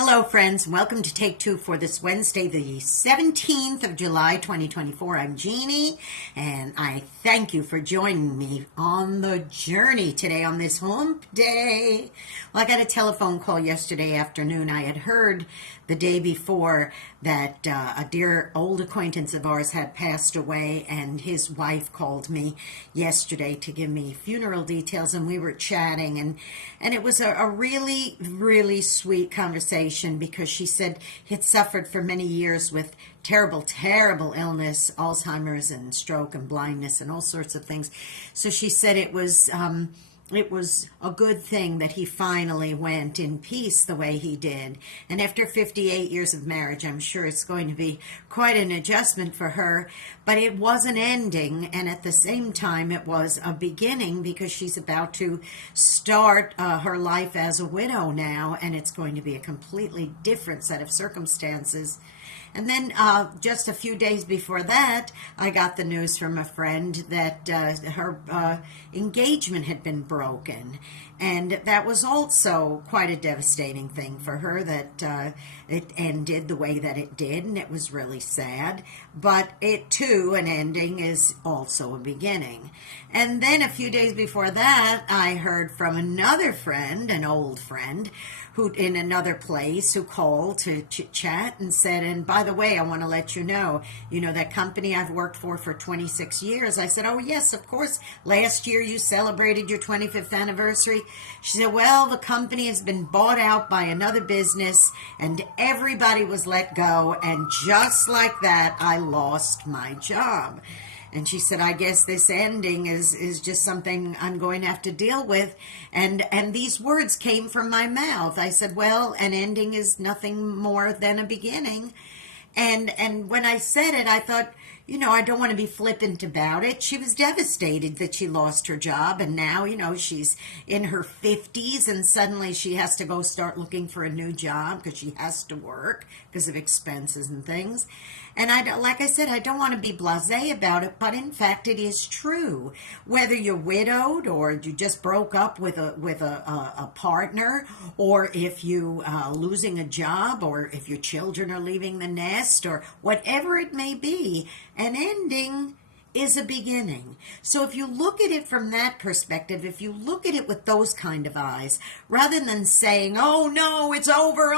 Hello, friends. Welcome to Take Two for this Wednesday, the 17th of July, 2024. I'm Jeannie, and I thank you for joining me on the journey today on this home day. Well, I got a telephone call yesterday afternoon. I had heard the day before that a dear old acquaintance of ours had passed away, and his wife called me yesterday to give me funeral details, and we were chatting, and it was a really, really sweet conversation because she said he'd suffered for many years with terrible, terrible illness, Alzheimer's and stroke and blindness and all sorts of things. So she said it was a good thing that he finally went in peace the way he did. And after 58 years of marriage, I'm sure it's going to be quite an adjustment for her. But it was an ending, and at the same time, it was a beginning because she's about to start her life as a widow now, and it's going to be a completely different set of circumstances. And then just a few days before that, I got the news from a friend that her engagement had been broken. And that was also quite a devastating thing for her, that it ended the way that it did, and it was really sad. But it, too, an ending is also a beginning. And then a few days before that, I heard from another friend, an old friend, who in another place, who called to chit-chat and said, and by the way, I want to let you know that company I've worked for 26 years. I said, oh, yes, of course. Last year you celebrated your 25th anniversary. She said, well, the company has been bought out by another business, and everybody was let go, and just like that, I lost my job. And she said, I guess this ending is just something I'm going to have to deal with. And these words came from my mouth. I said, well, an ending is nothing more than a beginning. And when I said it, I thought, I don't want to be flippant about it. She was devastated that she lost her job, and now, she's in her 50s, and suddenly she has to go start looking for a new job because she has to work because of expenses and things. And like I said, I don't want to be blasé about it, but in fact, it is true. Whether you're widowed or you just broke up with a partner, or if you losing a job, or if your children are leaving the nest, or whatever it may be, an ending is a beginning. So if you look at it from that perspective, if you look at it with those kind of eyes, rather than saying, oh no, it's over,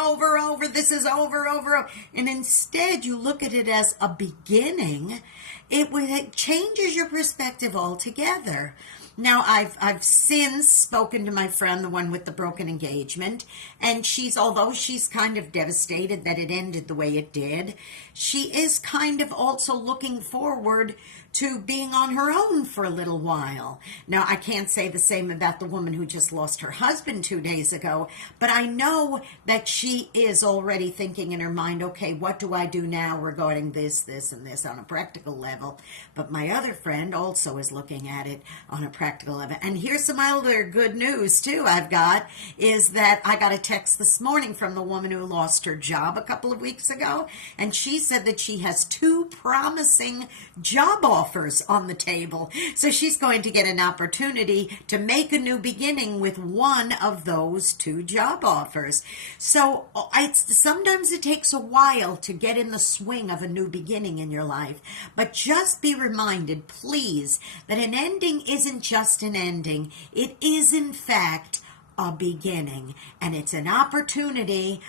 this is over, and instead you look at it as a beginning, it changes your perspective altogether. Now, I've since spoken to my friend, the one with the broken engagement, and although she's kind of devastated that it ended the way it did, she is kind of also looking forward to being on her own for a little while. Now, I can't say the same about the woman who just lost her husband 2 days ago, but I know that she is already thinking in her mind, okay, what do I do now regarding this, and this on a practical level? But my other friend also is looking at it on a practical level. And here's some other good news, too, I've got, is that I got a text this morning from the woman who lost her job a couple of weeks ago, and she said that she has 2 promising job offers on the table. So she's going to get an opportunity to make a new beginning with one of those 2 job offers. So sometimes it takes a while to get in the swing of a new beginning in your life. But just be reminded, please, that an ending isn't just an ending. It is, in fact, a beginning. And it's an opportunity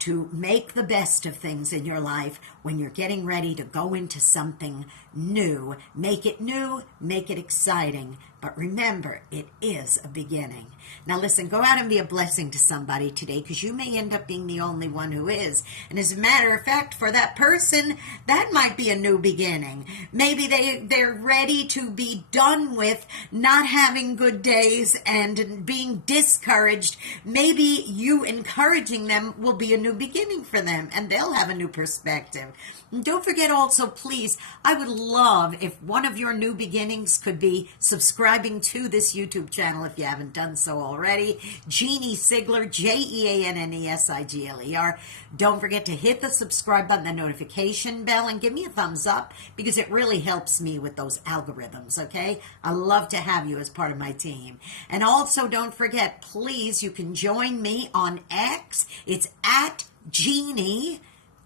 to make the best of things in your life when you're getting ready to go into something new. Make it new, make it exciting. But remember, it is a beginning. Now listen, go out and be a blessing to somebody today, because you may end up being the only one who is. And as a matter of fact, for that person, that might be a new beginning. Maybe they're ready to be done with not having good days and being discouraged. Maybe you encouraging them will be a new beginning for them, and they'll have a new perspective. And don't forget also, please, I would love if one of your new beginnings could be subscribe subscribing to this YouTube channel if you haven't done so already. Jeanne Sigler, Jeanne Sigler. Don't forget to hit the subscribe button, the notification bell, and give me a thumbs up because it really helps me with those algorithms, okay? I love to have you as part of my team. And also, don't forget, please, you can join me on X. It's at Jeanne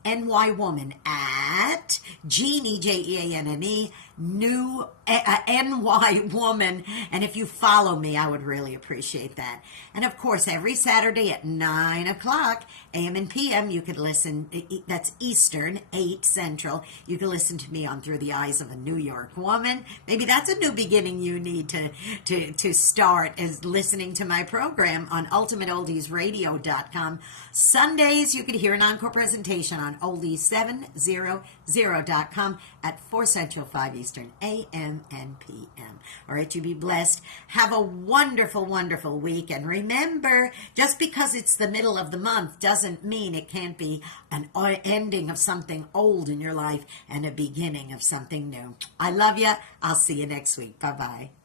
NY Woman, at Jeanne, Jeanne, new NY Woman. And if you follow me, I would really appreciate that. And of course, every Saturday at 9 o'clock a.m. and p.m., you could listen. That's Eastern, 8 Central. You can listen to me on Through the Eyes of a New York Woman. Maybe that's a new beginning you need to start, is listening to my program on ultimateoldiesradio.com. Sundays, you could hear an encore presentation on oldies700.com at 4 Central, 5 Eastern, a.m. and p.m. All right, you be blessed. Have a wonderful, wonderful week. And remember, just because it's the middle of the month doesn't mean it can't be an ending of something old in your life and a beginning of something new. I love you. I'll see you next week. Bye-bye.